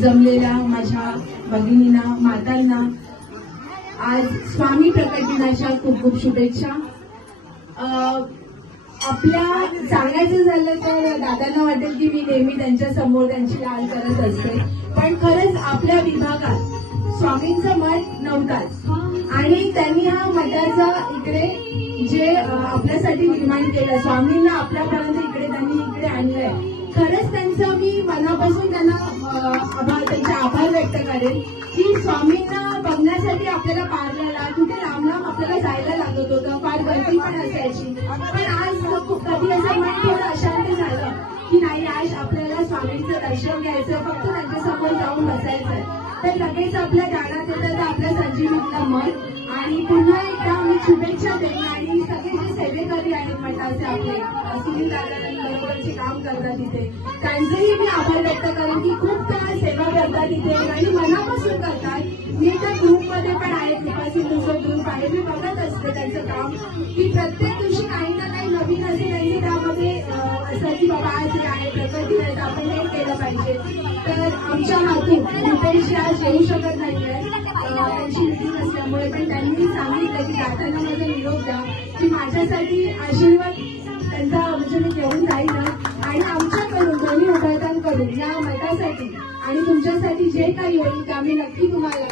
जमलेल्या माझ्या भगिनींना, मातांना आज स्वामी प्रकट दिनाच्या खूप खूप शुभेच्छा। आपल्या सांगायचं झालं तर दादांना वाटेल की मी नेहमी त्यांच्या समोर त्यांची लाल करत असते, पण खरंच आपल्या विभागात स्वामींचं मठ नव्हताच आणि त्यांनी हा मठाचा इकडे जे आपल्यासाठी निर्माण केलं, स्वामींना आपल्यापर्यंत इकडे आणलंय। खरंच त्यांचं मी मनापासून त्यांचे आभार व्यक्त करेन की स्वामींना बघण्यासाठी आपल्याला पारल्याला कुठे लांब लांब आपल्याला जायला लागत होतं, फार गर्दी पण असायची, पण आज कधी असं मन थोडं अशांत झालं की नाही, आज आपल्याला स्वामींचं दर्शन घ्यायचं, फक्त त्यांच्यासमोर जाऊन बसायचंय, तर लगेच आपल्या ध्यानात येतं तर आपल्या संजीवनीतलं मन। आणि पुन्हा एकदा मी शुभेच्छा देईन आणि सगळे जे सेवेकरी आहेत मठाचे आपले सुनील दादांबरोबरचे काम करतात तिथे, त्यांचेही मी आभार व्यक्त करेन की खूप त्या सेवा करतात तिथे आणि मनापासून करतात। मी त्या ग्रुपमध्ये पण आहे, कृपासी ग्रुप आहे, मी बघत असते त्यांचं काम की प्रत्येक दिवशी काही ना काही नवीन असे त्यांचे त्यामध्ये असं की बाबा आज हे आहे प्रकट दिन आहे, आपण हे केलं पाहिजे। तर आमच्या हातून रुपेशजी आज येऊ शकत नाहीये, त्यांची मीटिंग असल्यामुळे, पण त्यांनी सांगितलं की दादांना माझा निरोप द्या की माझ्यासाठी आशीर्वाद त्यांचा म्हणजे मी घेऊन जाईल आणि आमच्याकडून दोन्ही उभयतांकडून या मठासाठी आणि तुमच्यासाठी जे काही होईल ते आम्ही नक्की तुम्हाला